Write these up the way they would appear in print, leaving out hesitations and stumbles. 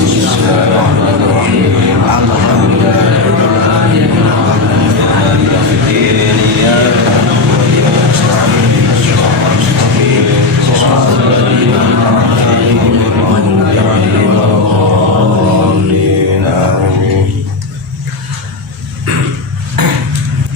Bismillahirrahmanirrahim. Alhamdulillahirrahmanirrahim.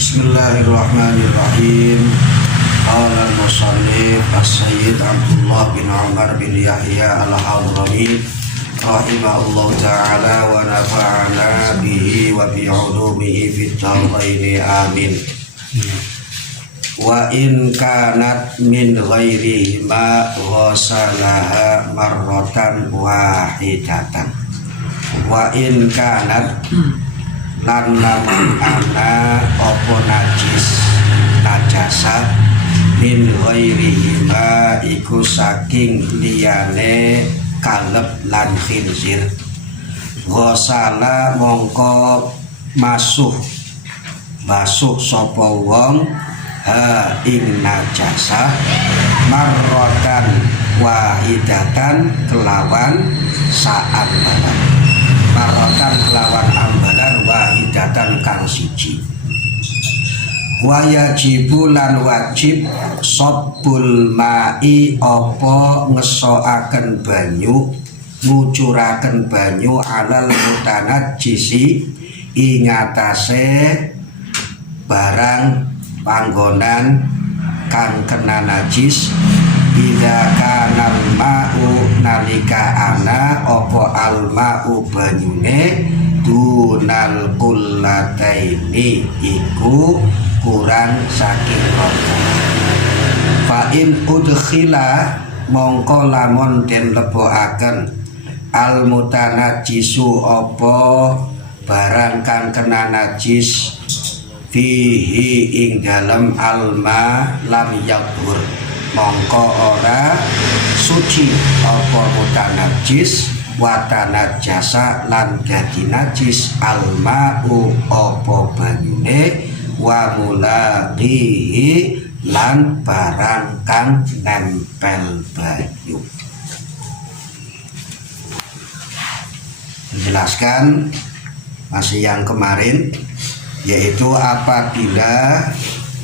Bismillahirrahmanirrahim. Qala al-musannif as-sayyid Abdullah bin Umar bin Yahya al-Hadrami rahimahullah ta'ala wa nafa'ana bihi wa bi 'ulumihi fid dharain amin. Wa in kanat min ghairi ma ghasalaha marratan wahidatan. Wa in kanat lan lamun ana apa najasa min ghairi ma iku saking liyane kaleb lan khinzir. Ghasala mongko basuh sapa wong ha ing najasa marrotan wahidatan kelawan saat balan. Marrotan kelawan ambalan wahidatan kang siji. Wayajibu lan wajib sobbul ma'i apa ngesoaken banyu, ngucuraken banyu alal mutanajjisi ing atase barang panggonan kang kena najis. Ida kanal ma'u nalika ana apa al ma'u banyune dunal kullataini iku kurang saking rata. Fa'in udkhila mongko lamun den leboaken al mutanajjisu apa barang kang kena najis fihi ing dalem alma lam yaghur mongko ora suci apa mutanajjis watanajjasa lan dadi najis alma'u apa banyune wa mulaqihi lan barang kang nempel banyu. Menjelaskan masih yang kemarin, yaitu apabila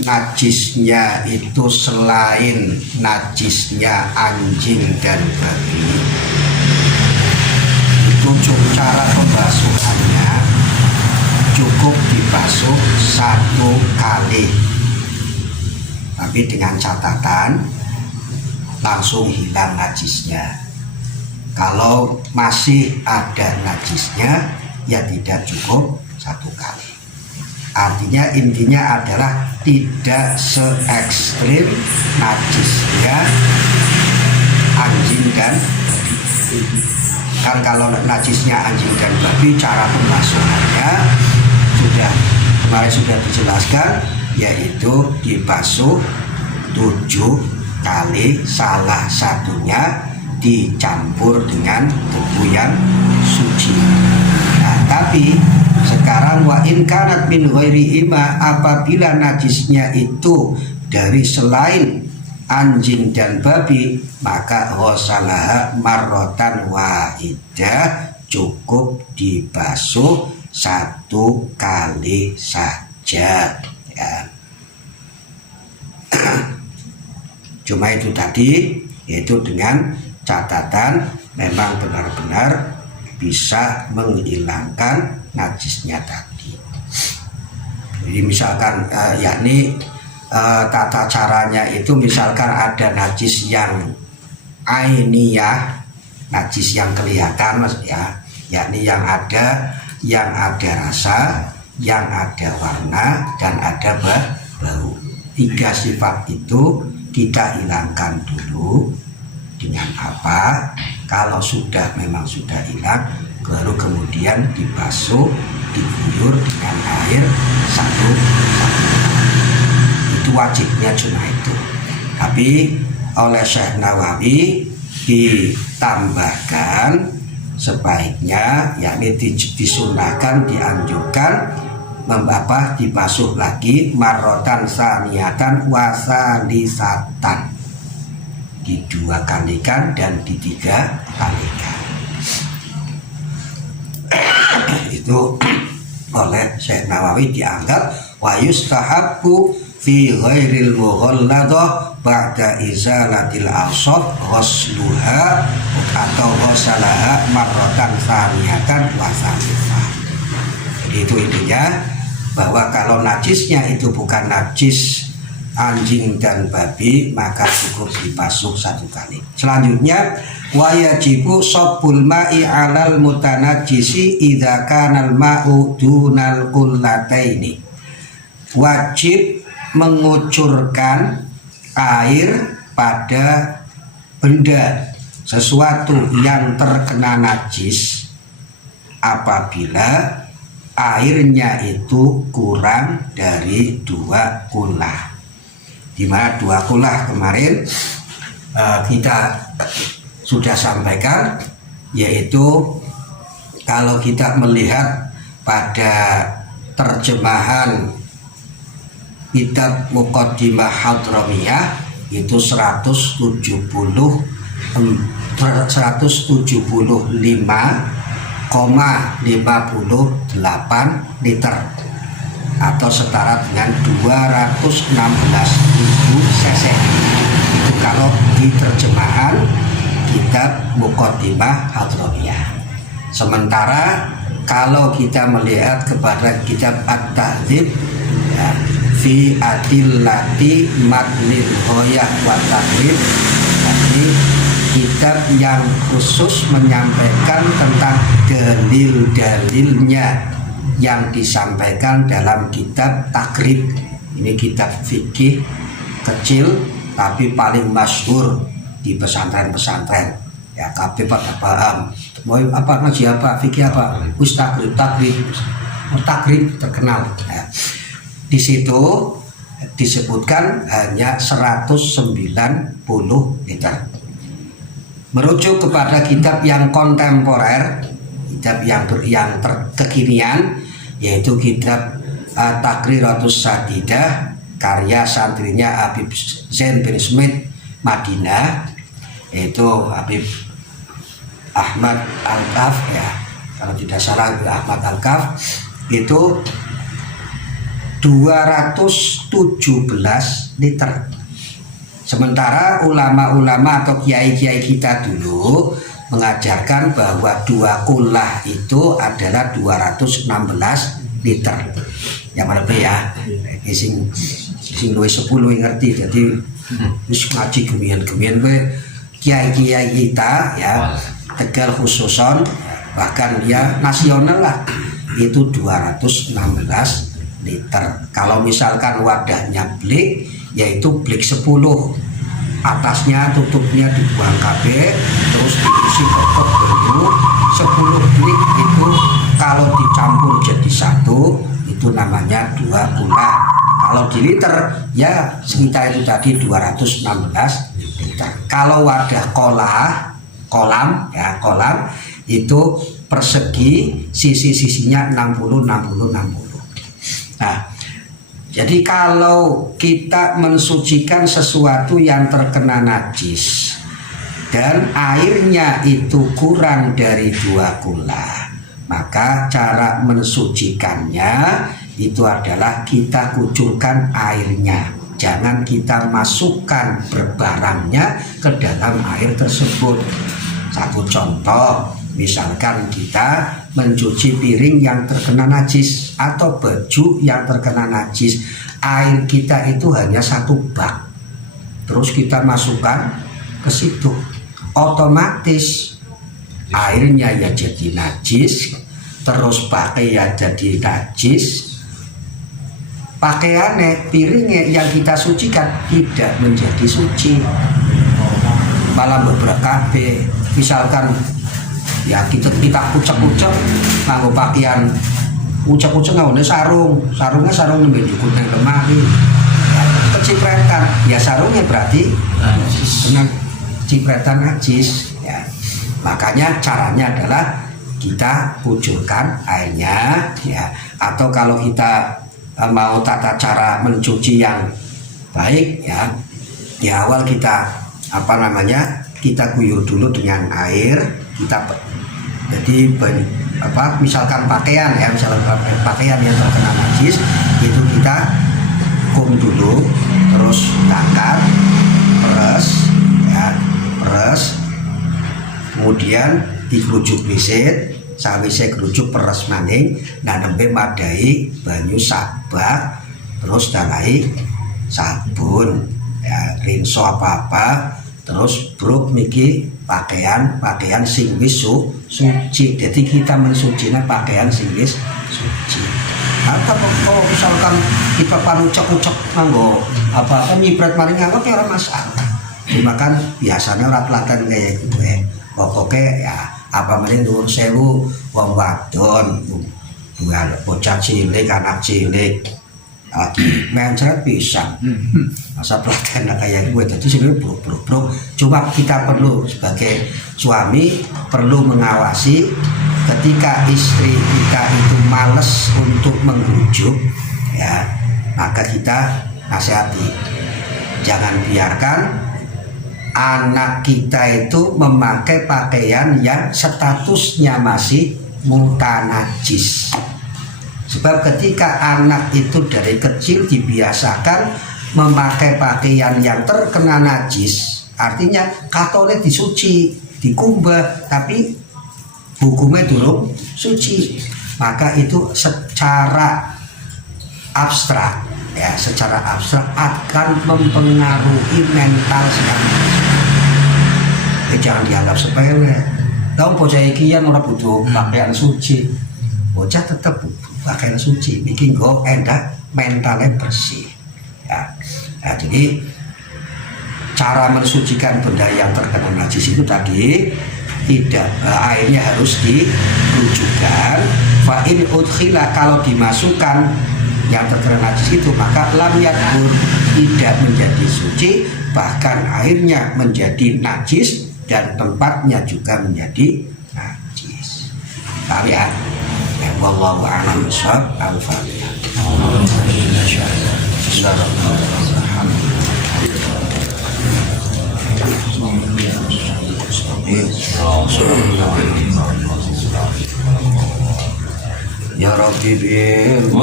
najisnya itu selain najisnya anjing dan babi, itu cara pembasuhannya cukup dibasuh 1 kali, tapi dengan catatan langsung hilang najisnya. Kalau masih ada najisnya ya tidak cukup 1 kali. Artinya intinya adalah tidak se-ekstrim najisnya anjing dan babi. Kan kalau najisnya anjing dan babi cara pembasuhannya kemarin sudah dijelaskan, yaitu dibasuh 7 kali, salah satunya dicampur dengan debu yang suci. Nah, tapi sekarang wa in kanat min ghairi ima, apabila najisnya itu dari selain anjing dan babi, maka ghasalaha marrotan wahidah, cukup dibasuh 1 kali saja ya. Cuma itu tadi, yaitu dengan catatan memang benar-benar bisa menghilangkan najisnya tadi. Jadi misalkan yakni tata caranya itu, misalkan ada najis yang ainiyah, najis yang kelihatan mas ya, yakni yang ada rasa, yang ada warna dan ada bau. 3 sifat itu kita hilangkan dulu. Dengan apa? Kalau memang sudah hilang, baru kemudian dibasuh, diguyur dengan air 1 itu wajibnya cuma itu. Tapi oleh Syekh Nawawi ditambahkan sebaiknya, yakni disunahkan, dianjurkan dibasuh lagi marrotan saniyatan wasalisatan, di 2 kalikan dan di 3 kalikan. itu oleh Syekh Nawawi dianggap wa yustahabbu fi ghairil mughalladah ba'da izalatil awsaf ghusluha atau ghusalaha marratan tsaniyatan wa tsalitsah. Itu intinya bahwa kalau najisnya itu bukan najis anjing dan babi maka cukup dibasuh 1 kali. Selanjutnya wajibu shabbul ma'i 'alal mutanajjisi idza kana al-ma'u dunal qullataini. Wajib mengucurkan air pada benda sesuatu yang terkena najis apabila airnya itu kurang dari 2 kullah. Di mana 2 kullah kemarin kita sudah sampaikan, yaitu kalau kita melihat pada terjemahan kitab Muqaddimah Hadramiyah itu 175,58 liter atau setara dengan 216.000 cc. Itu kalau di terjemahan kitab Muqaddimah Hadramiyah. Sementara kalau kita melihat kepada kitab At-Tahdzib ya, fi adillati matnil ghayah wa tahrib, jadi kitab yang khusus menyampaikan tentang dalil-dalilnya yang disampaikan dalam kitab takrib. Ini kitab fikih kecil tapi paling masyhur di pesantren-pesantren ya, kabeh pada paham mau apa ngaji apa fikih apa takrib terkenal ya. Di situ disebutkan hanya 190 liter. Merujuk kepada kitab yang kontemporer, kitab yang kekinian, yaitu kitab Taqriratus Sadidah karya santrinya Habib Zain bin Smith Madinah, yaitu Habib Ahmad Al-Kaf ya, kalau tidak salah Ahmad Al-Kaf, itu 217 liter. Sementara ulama-ulama atau kiai-kiai kita dulu mengajarkan bahwa 2 kullah itu adalah 216 liter. Yang lebih ya, sing luwih 10 ngerti. Jadi wis ngaji gemian-gemian kowe kiai-kiai kita ya, Tegal khususon bahkan ya nasional lah, itu 216 liter. Kalau misalkan wadahnya blik, yaitu blik 10, atasnya tutupnya dibuang kabeh, terus diisi kepok dulu 10 blik. Itu kalau dicampur jadi 1 itu namanya 2 kullah. Kalau di liter ya sekitar itu tadi 216 liter. Kalau wadah kolam itu persegi, sisi-sisinya 60. Nah, jadi kalau kita mensucikan sesuatu yang terkena najis dan airnya itu kurang dari 2 kullah, maka cara mensucikannya itu adalah kita kucurkan airnya. Jangan kita masukkan berbarangnya ke dalam air tersebut. Satu contoh, misalkan kita mencuci piring yang terkena najis atau baju yang terkena najis, air kita itu hanya 1 bak, terus kita masukkan ke situ, otomatis airnya ya jadi najis, terus pakaian jadi najis, pakaiannya, piringnya yang kita sucikan tidak menjadi suci, malah beberapa misalkan ya kita ucap-ucap nganggo pakaian ucap-ucap nganggo sarungnya sarung nembe cukup nang lemari ya, kecipretan ya sarungnya berarti dengan cipretan najis ya. Makanya caranya adalah kita kucurkan airnya ya, atau kalau kita mau tata cara mencuci yang baik ya, di awal kita kita guyur dulu dengan air, kita Jadi misalkan pakaian ya, misalkan pakaian yang terkena najis itu kita kum dulu, terus angkat, peres ya, peres, kemudian dikerujuk lisit, sawise kerujuk peres maning, nah nembe madai banyu sabak, terus dalai sabun ya, rinso apa terus bruk niki pakaian sing wis suci. Jadi kita mensucikan pakaian sing wis suci. Atau kalau misalkan kita panucek-ucek nganggo apa nyipret maring nganggo ora masalah. Cuma kan biasanya lat-latan kayak gue. Pokoknya ya apa mending dhuwur sewu wong wadon, bocah cilik, anak cilik mencret pisang masa pelatihan kayak gue. Jadi sebenarnya bro cuma kita perlu sebagai suami perlu mengawasi ketika istri kita itu males untuk mengrujuk ya, maka kita nasihati jangan biarkan anak kita itu memakai pakaian yang statusnya masih mutanajis. Sebab ketika anak itu dari kecil dibiasakan memakai pakaian yang terkena najis, artinya katone disuci, dikumbah, tapi hukumnya durung suci, maka itu secara abstrak ya, secara abstrak akan mempengaruhi mental sekali. Jangan dianggap sepele. Tahu bocah iki yang ora butuh pakaian suci, bocah tetap butuh pakaian suci, bikin go endah mentalnya bersih ya. Nah, jadi cara mensucikan benda yang terkena najis itu tadi tidak airnya harus dirujukkan. Fa'in udkhila, kalau dimasukkan yang terkena najis itu maka lam yadhur, tidak menjadi suci, bahkan airnya menjadi najis dan tempatnya juga menjadi najis. Paham ya? Wallahu a'lam bishawab. Al-Fatihah. Ya Rabbi bil